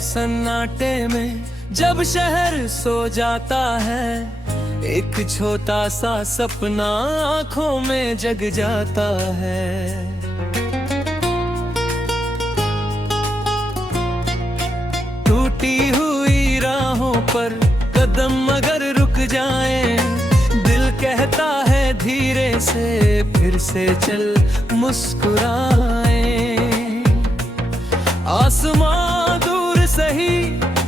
सन्नाटे में जब शहर सो जाता है, एक छोटा सा सपना आंखों में जग जाता है। टूटी हुई राहों पर कदम अगर रुक जाएं, दिल कहता है धीरे से फिर से चल मुस्कुराएं। आसमां दूर सही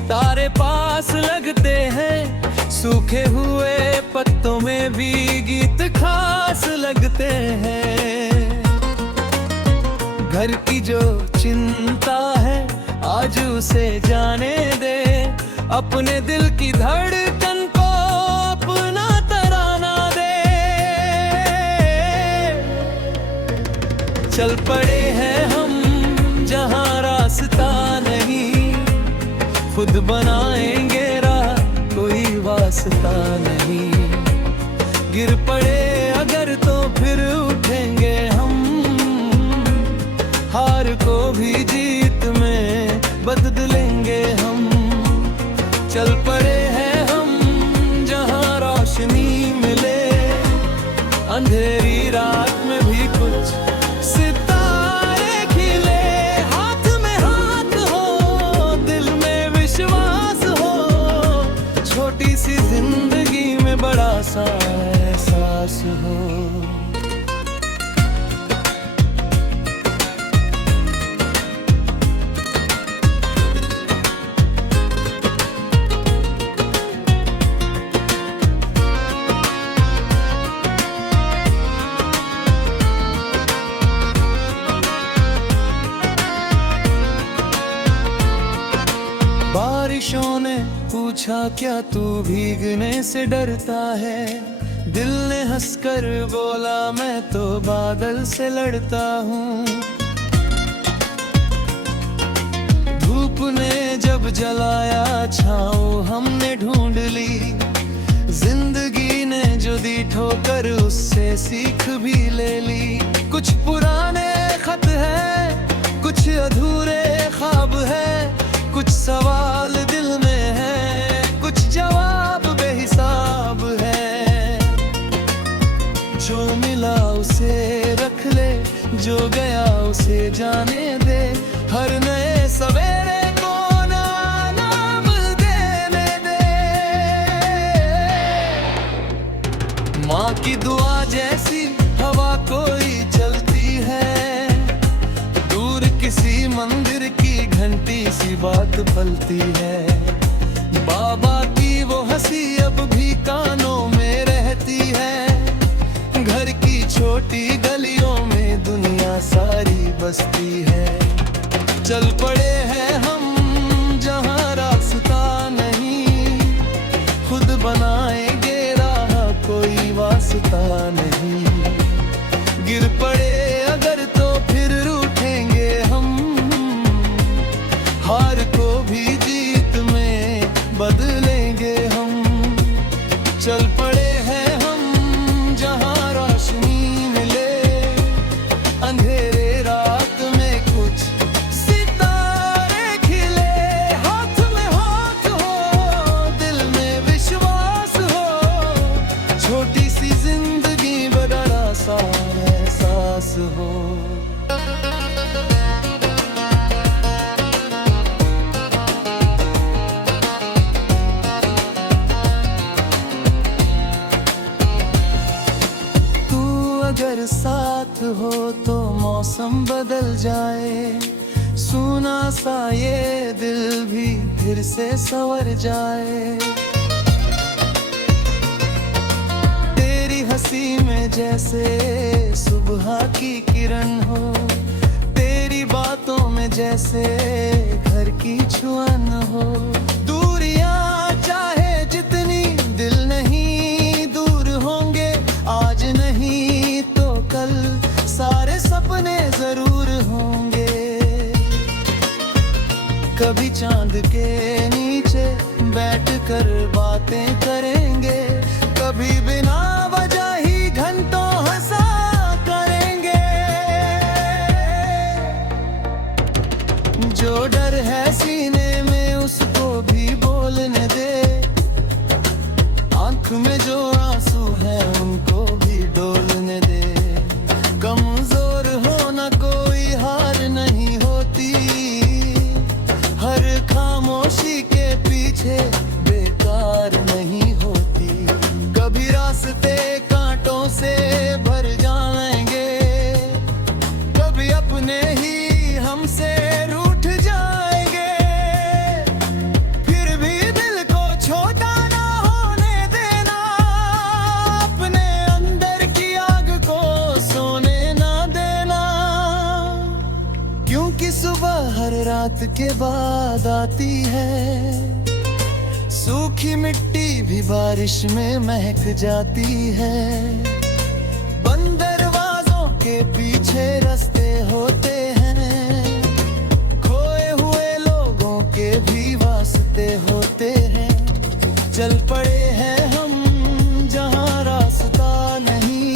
तारे पास लगते हैं, सूखे हुए पत्तों में भी गीत खास लगते हैं। घर की जो चिंता है आज उसे जाने दे, अपने दिल की धड़कन को अपना तराना दे। चल पड़े हैं हम जहां रास्ता नहीं, खुद बनाएंगे राह कोई वास्ता नहीं। गिर पड़े अगर तो फिर उठेंगे हम, हार को भी जीत में बदलेंगे हम। चल पड़े हैं हम जहां रोशनी मिले, अंधेरी रात में भी कुछ सितारे खिले। हाथ में हाथ हो, दिल में विश्वास हो, छोटी सी जिंदगी में बड़ा सा एहसास हो। बारिशों ने पूछा क्या तू भीगने से डरता है, दिल ने हंसकर बोला मैं तो बादल से लड़ता हूँ। धूप ने जब जलाया छाँव हमने ढूंढ ली, जिंदगी ने जो दी ठोकर उससे सीख भी ले ली। कुछ पुराने खत है, कुछ अधूरे ख्वाब है, कुछ सवाल दिल में है, कुछ जवाब बेहिसाब है। जो मिला उसे रख ले, जो गया उसे जाने दे, हर नए सवेरे को नाम देने दे। माँ की दुआ जैसी हवा कोई चलती है, दूर किसी मंदिर की घंटी सी बात पलती है। बाबा की वो हंसी अब भी कानों में रहती है, घर की छोटी गलियों में दुनिया सारी बसती है। चल पड़े हैं हम जहां रास्ता नहीं, खुद बनाएंगे राह कोई वास्ता नहीं। गिर पड़े अगर तो फिर उठेंगे हम, हार को भी जीत में बदलेंगे हम। चल पड़े हैं हम जहां रोशनी मिले, अंधेरे रात में कुछ सितारे खिले। हाथ में हाथ हो, दिल में विश्वास हो, छोटी सी जिंदगी बड़ा सा एहसास हो। अगर साथ हो तो मौसम बदल जाए, सूना सा ये दिल भी फिर से संवर जाए। तेरी हंसी में जैसे सुबह की किरण हो, तेरी बातों में जैसे घर की छुअन हो। दूरियां चाहे जितनी दिल नहीं दूर होंगे, आज नहीं तो कल सारे सपने जरूर होंगे। कभी चांद के नीचे बैठकर बातें करेंगे, कभी बिना वजह ही घंटों हंसा करेंगे। जो डर है सीने में रात के बाद आती है, सूखी मिट्टी भी बारिश में महक जाती है। बंद दरवाजों के पीछे रास्ते होते हैं, खोए हुए लोगों के भी वास्ते होते हैं। चल पड़े हैं हम जहाँ रास्ता नहीं,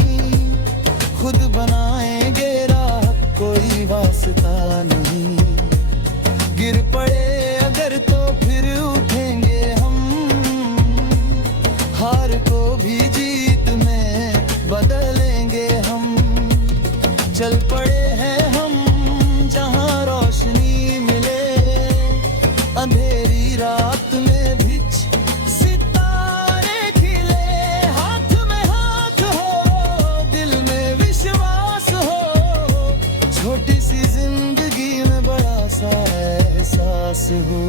खुद बनाएंगे राह, कोई वास्ता नहीं। गिर पड़े अगर तो फिर उठेंगे हम, हार को भी जीत में बदलेंगे हम। चल पड़े हैं हम जहाँ रोशनी मिले, अंधेरी रात में भी सितारे खिले। हाथ में हाथ हो, दिल में विश्वास हो, छोटी सी जिंदगी में बड़ा सा एहसास हो।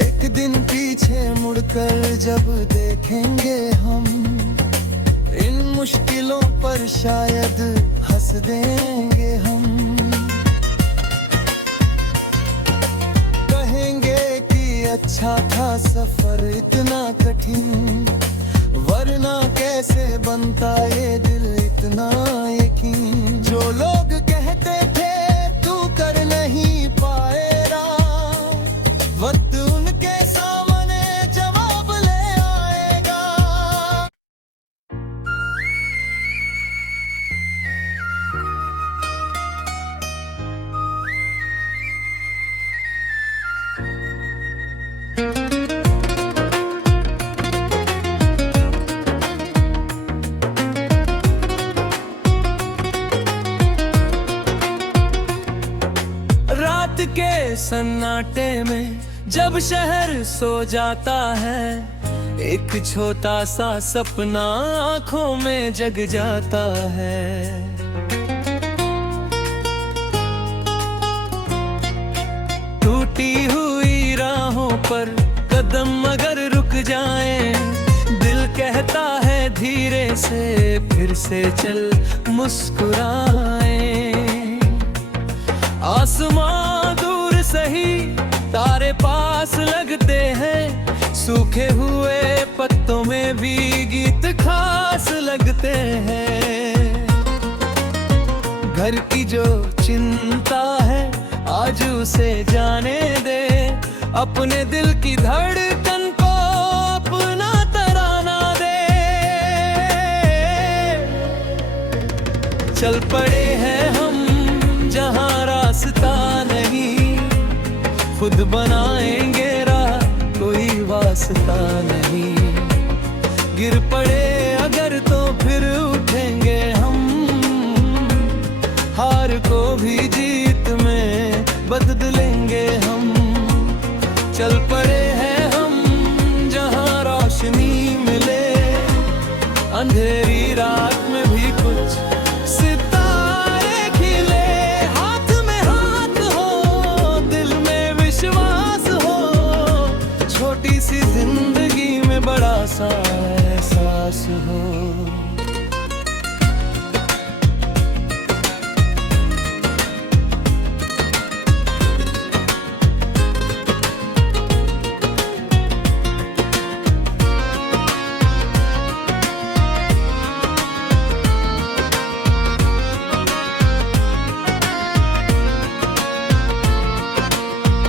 एक दिन पीछे मुड़कर जब देखेंगे हम, इन मुश्किलों पर शायद हंस देंगे हम। कहेंगे कि अच्छा था सफर इतना कठिन, वरना कैसे बनता ये दिल इतना यकीन। जो लोग कहते थे तू कर नहीं पाएगा, वक्त उनके सामने जवाब ले आएगा। रात के सन्नाटे में जब शहर सो जाता है, एक छोटा सा सपना आंखों में जग जाता है। टूटी हुई राहों पर कदम अगर रुक जाए, दिल कहता है धीरे से फिर से चल मुस्कुराए। आसमां दूर सही, तारे पास लगते हैं, सूखे हुए पत्तों में भी गीत खास लगते हैं। घर की जो चिंता है आज उसे जाने दे, अपने दिल की धड़कन को अपना तराना दे। चल पड़े हैं हम जहाँ रास्ता नहीं, खुद बनाएंगे राह, कोई वास्ता नहीं। गिर पड़े अगर तो फिर उठेंगे हम, हार को भी जीत में बदलेंगे हम। चल पड़े हैं हम जहाँ रोशनी मिले, अंधेरी रात में भी कुछ सितारे खिले। हाथ में हाथ हो, दिल में विश्वास हो, छोटी सी जिंदगी में बड़ा सा एहसास हो।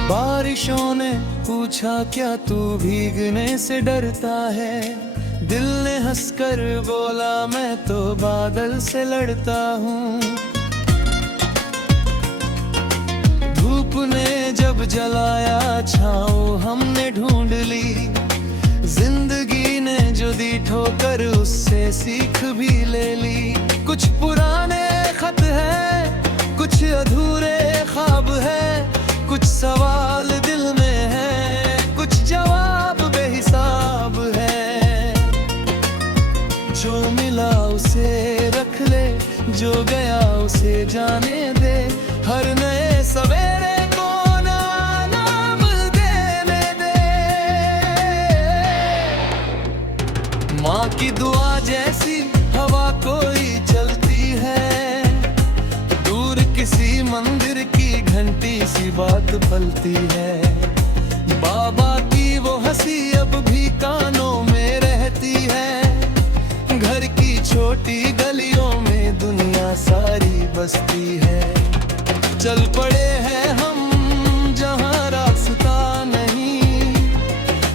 बारिशों ने पूछा क्या तू भीगने से डरता है, दिल ने हंसकर बोला मैं तो बादल से लड़ता हूँ। धूप ने जब जलाया छाँव हमने ढूंढ ली, जिंदगी ने जो दी ठोकर उससे सीख भी ले ली। कुछ पुराने खत है, कुछ अधूरे ख्वाब है, कुछ सवाल दिल में है, कुछ जवाब बेहिसाब है। जो मिला उसे रख ले, जो गया उसे जाने दे, हर नए सवेरे को नया नाम देने दे। माँ की दुआ जैसी हवा कोई चलती है, दूर किसी मंदिर की घंटी सी बात पलती है। बाबा की वो हंसी अब भी कानों में रहती है, घर की छोटी गलियों में दुनिया सारी बसती है। चल पड़े हैं हम जहाँ रास्ता नहीं,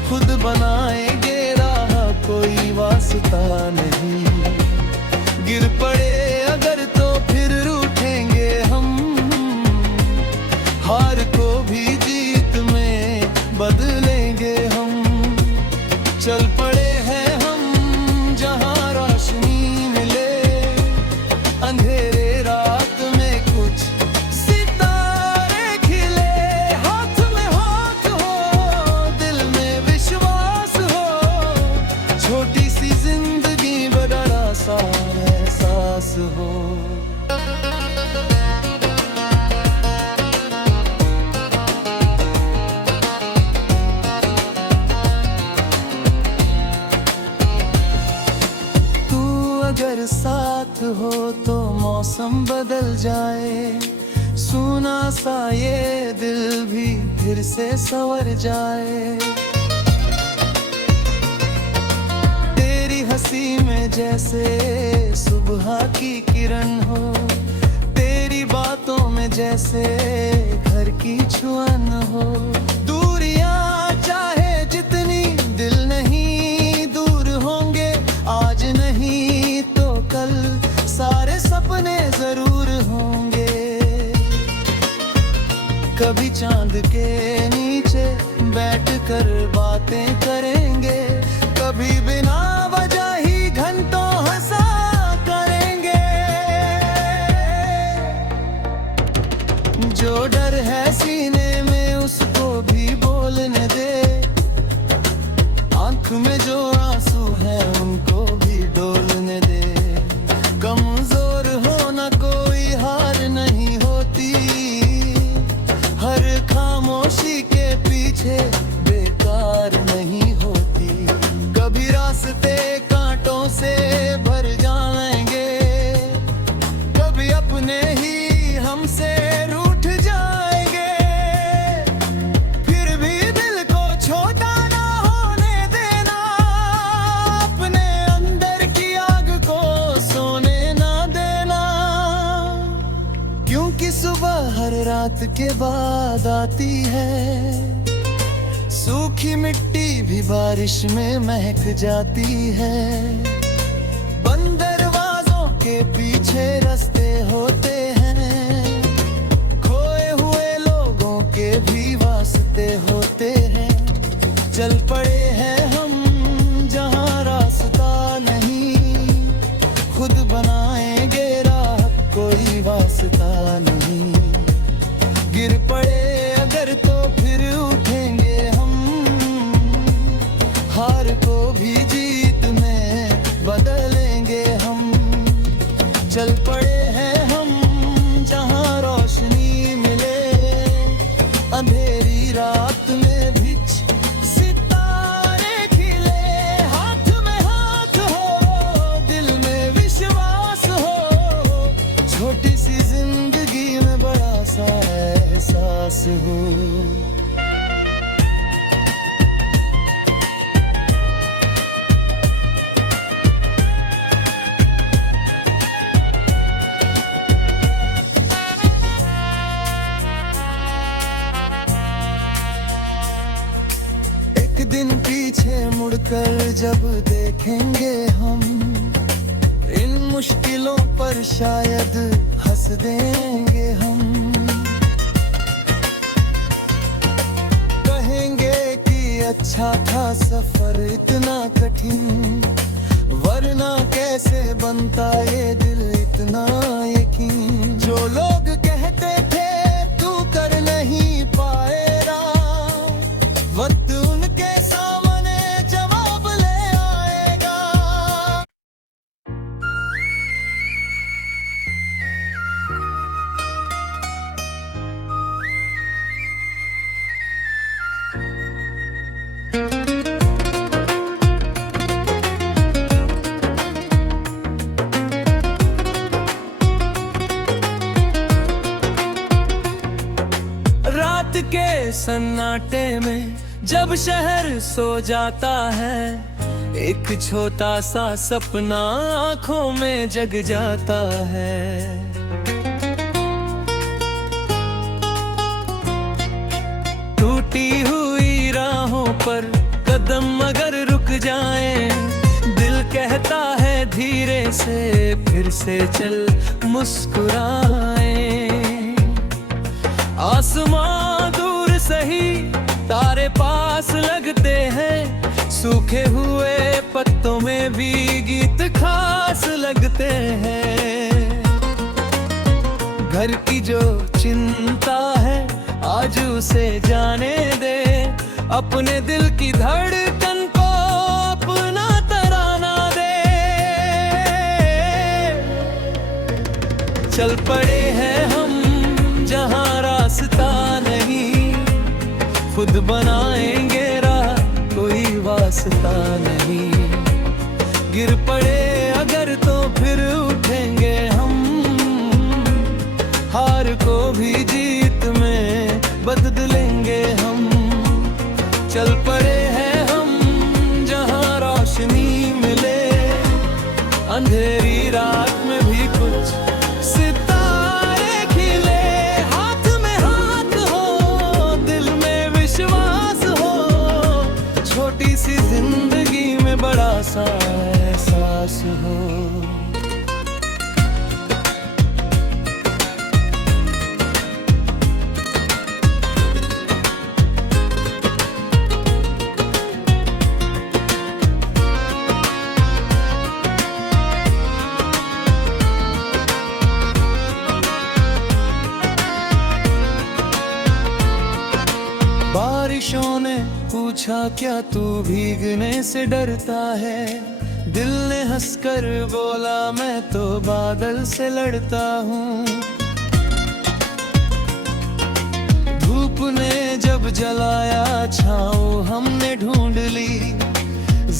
खुद बनाएंगे राह कोई वास्ता नहीं। गिर पड़े अगर तो फिर रूठेंगे हम, हार को भी जीत में बदलेंगे हम। चल पड़े हैं हम जहाँ रोशनी मिले, अंधेरे रात में कुछ सितारे खिले। हाथ में हाथ हो, दिल में विश्वास हो, छोटी सी जिंदगी बड़ा सा एहसास हो। अगर साथ हो तो मौसम बदल जाए, सूना सा ये दिल भी फिर से संवर जाए। तेरी हंसी में जैसे सुबह की किरण हो, तेरी बातों में जैसे घर की छुअन हो। दूरियां चाहे जितनी दिल नहीं दूर होंगे, आज नहीं तो कल सारे सपने जरूर होंगे। कभी चांद के नीचे बैठकर बातें करेंगे, कभी बिना वजह ही घंटों हंसा करेंगे। जो डर है सीने में उसको भी बोलने दे, आंख में जो आंसू है उनको भी डोलने दे। कमजोर होना कोई हार नहीं होती, हर खामोशी के पीछे बेकार नहीं होती। कभी रास्ते कांटों से भर जाएंगे, कभी अपने ही हमसे रूठ जाएंगे। फिर भी दिल को छोटा ना होने देना, अपने अंदर की आग को सोने ना देना। क्योंकि सुबह हर रात के बाद आती है, सूखी मिट्टी भी बारिश में महक जाती है। बंद दरवाजों के पीछे रास्ते होते हैं, खोए हुए लोगों के भी वास्ते होते हैं। चल पड़े हैं हम जहाँ रास्ता नहीं, खुद बनाएंगे राह कोई वास्ता नहीं। गिर पड़े अगर तो फिर उठेंगे हम, हार को भी जीत में बदलेंगे हम। चल पड़े हैं हम जहाँ रोशनी मिले, अंधेरी रात में भी सितारे खिले। हाथ में हाथ हो, दिल में विश्वास हो, छोटी सी जिंदगी में बड़ा सा एहसास हो। एक दिन पीछे मुड़कर जब देखेंगे हम, इन मुश्किलों पर शायद हंस देंगे हम। कहेंगे कि अच्छा था सफर इतना कठिन, वरना कैसे बनता ये दिल इतना यकीन। जो लोग कहते थे तू कर नहीं पाएगा, वक्त उनके सामने जवाब ले आएगा। सन्नाटे में जब शहर सो जाता है, एक छोटा सा सपना आंखों में जग जाता है। टूटी हुई राहों पर कदम अगर रुक जाएं, दिल कहता है धीरे से फिर से चल मुस्कुराएं। आसमां दूर सही तारे पास लगते हैं, सूखे हुए पत्तों में भी गीत खास लगते हैं। घर की जो चिंता है आज उसे जाने दे, अपने दिल की धड़कन को अपना तराना दे। चल पड़े हैं हम जहां रास्ता नहीं, खुद बनाएंगे राह कोई वास्ता नहीं। गिर पड़े अगर तो फिर उठेंगे हम, हार को भी जीत में बदलेंगे हम। चल पड़े हैं हम जहां रोशनी मिले, अंधेरी रात में भी कुछ सितारे खिले। हाथ में हाथ हो, दिल में विश्वास हो, छोटी सी जिंदगी में बड़ा सा एहसास हो। बारिशों ने पूछा क्या तू भीगने से डरता है, दिल ने हंसकर बोला मैं तो बादल से लड़ता हूँ। धूप ने जब जलाया छाँव हमने ढूंढ ली,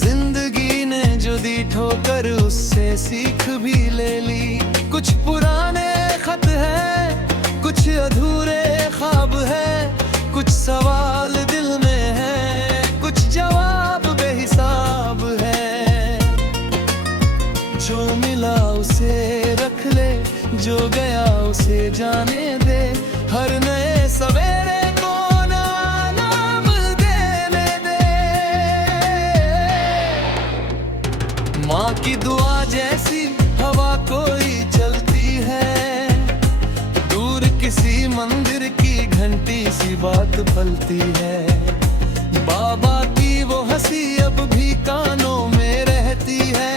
जिंदगी ने जो दी ठोकर उससे सीख भी ले ली। कुछ पुराने खत है, कुछ अधूरे ख्वाब है, कुछ सवाल दिल में है, कुछ जवाब बेहिसाब है। जो मिला उसे रख ले, जो गया उसे जाने दे, हर नए सवेरे को नाम देने दे। माँ की दुआ जैसी हवा कोई चलती है, दूर किसी मंदिर की घंटी सी बात पलती है। बाबा की वो हंसी अब भी कानों में रहती है,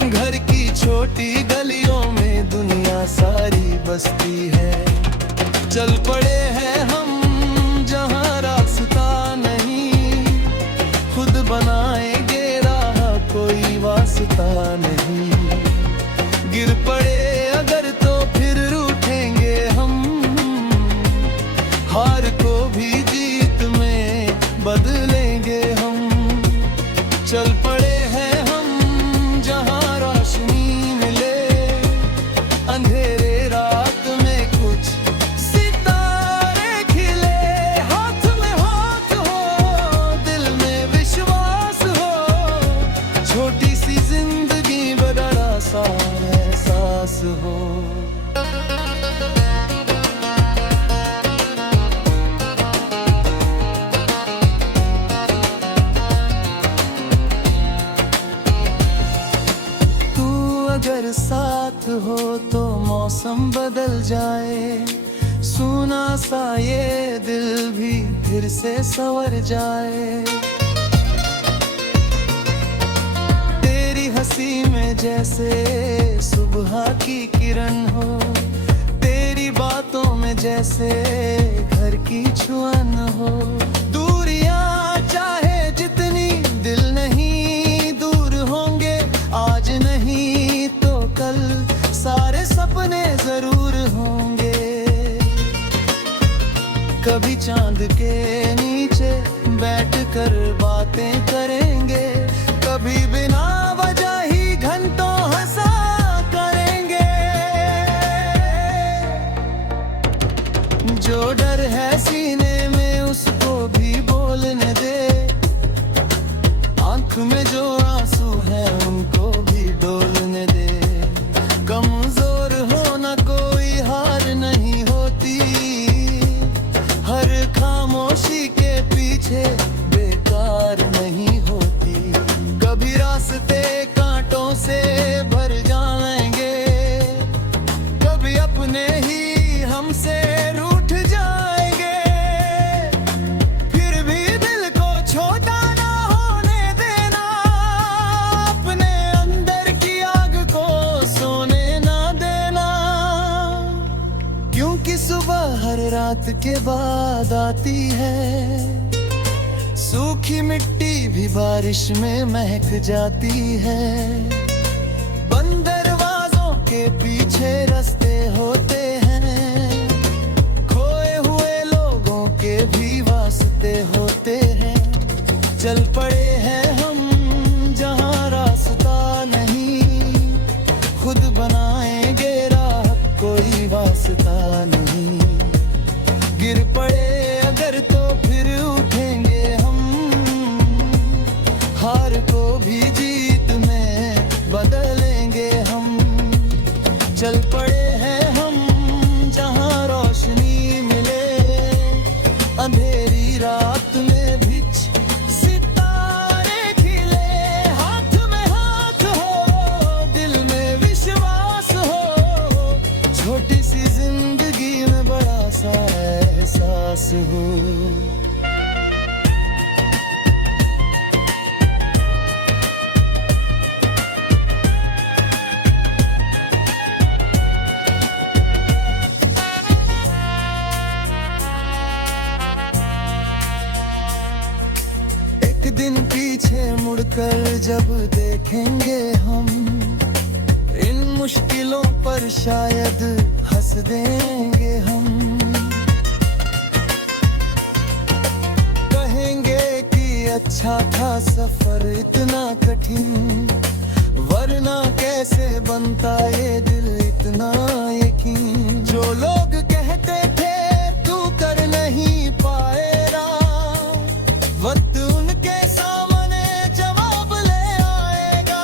घर की छोटी गलियों में दुनिया सारी बसती है। चल पड़े हैं हम जहां रास्ता नहीं, खुद बनाएंगे राह कोई वास्ता नहीं। गिर पड़े अगर तो फिर उठेंगे हम, हार को भी जीत में बदलेंगे हम। चल पड़े हैं हम जहां रोशनी मिले, अंधेरे रात में कुछ सितारे खिले। हाथ में हाथ हो, दिल में विश्वास हो, छोटी सी जिंदगी बड़ा सा एहसास हो। अगर साथ हो तो मौसम बदल जाए, सूना सा ये दिल भी फिर से संवर जाए। तेरी हंसी में जैसे सुबह की किरण हो, तेरी बातों में जैसे घर की छुअन हो। दूरियां चाहे जितनी दिल नहीं दूर होंगे, आज नहीं तो कल सारे सपने जरूर होंगे। कभी चांद के नीचे बैठकर बातें करेंगे, कभी बिना वजह ही घंटों हंसा करेंगे। जो डर है सीने में रात के बाद आती है, सूखी मिट्टी भी बारिश में महक जाती है। बंद दरवाजों के पीछे रास्ते होते हैं, खोए हुए लोगों के भी वास्ते होते हैं। चल पड़े हैं हम जहाँ रास्ता नहीं, खुद बनाएंगे राह, कोई वास्ता नहीं। गिर पड़े अगर तो फिर उठेंगे हम, हार को भी जीत में बदलेंगे हम। चल पड़े हैं हम जहाँ रोशनी मिले, अंधेरी रात में भी सितारे खिले। हाथ में हाथ हो, दिल में विश्वास हो, छोटी सी जिंदगी में बड़ा सा एहसास हो। एक दिन पीछे मुड़कर जब देखेंगे हम, इन मुश्किलों पर शायद हंस देंगे हम। कहेंगे कि अच्छा था सफर इतना कठिन, वरना कैसे बनता ये दिल इतना यकीन। जो लोग कहते थे तू कर नहीं पाएगा, वक्त उनके सामने जवाब ले आएगा।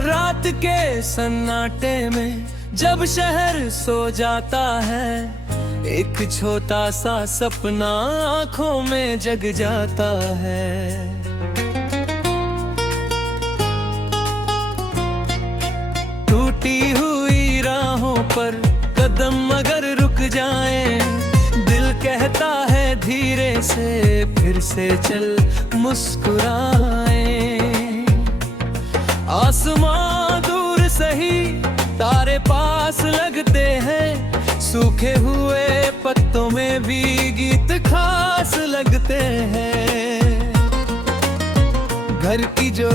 रात के सन्नाटे में जब शहर सो जाता है, एक छोटा सा सपना आंखों में जग जाता है। टूटी हुई राहों पर कदम अगर रुक जाए, दिल कहता है धीरे से फिर से चल मुस्कुराए। आसमां दूर सही, तारे पास लगते हैं, सूखे हुए पत्तों में भी गीत खास लगते हैं। घर की जो